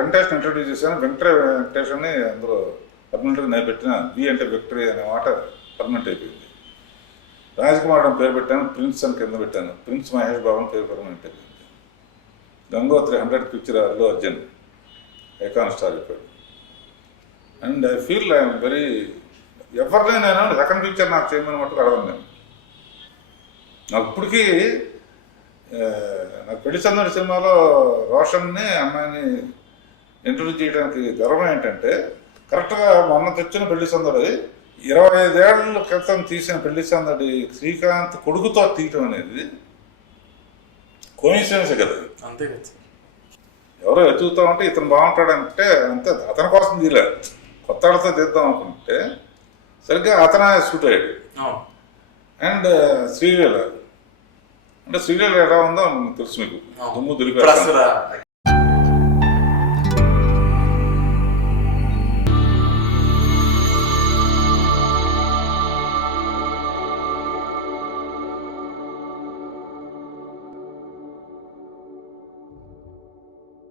వెంకటేష్ని introduce చేశాను. వెంకట వెంకటేష్ అని అందులో పర్మనెంట్గా నేను పెట్టిన వి అంటే విక్టరీ అనే మాట పర్మనెంట్ అయిపోయింది. రాజకుమార్ అని పేరు పెట్టాను ప్రిన్స్ అని కింద పెట్టాను. ప్రిన్స్ మహేష్ బాబు పేరు పర్మనెంట్ అయిపోయింది. Gangotri hundred picture Allu Arjun icon star అయిపోయాడు and I feel I'm very ఎవరినైనా సెకండ్ పిక్చర్ నాకు చేయమని మట్టుకు అడగను నేను. నాకు ఇప్పటికీ నాకు పెళ్ళి చందడి సినిమాలో రోషన్ని అమ్మాయిని ఇంట్రొడ్యూస్ చేయడానికి గర్వం ఏంటంటే కరెక్ట్గా మొన్న తెచ్చిన పెళ్ళి సందడి ఇరవై ఐదేళ్ళ క్రితం తీసిన పెళ్ళి సందడి శ్రీకాంత్ కొడుకుతో తీయటం అనేది కోయిన్సిడెన్స్ కదా. అంతే కదా ఎవరో వెతుకుతా ఉంటే ఇతను బాగుంటాడంటే అంతే అతని కోసం తీయలేదు కొత్త వాళ్ళతో తీద్దాం అనుకుంటే సరిగ్గా అతనే సూట్ అయ్యాడు. అండ్ శ్రీలీల. అంటే శ్రీలీల ఎలా ఉందో తెలుసు మీకు. దుమ్ము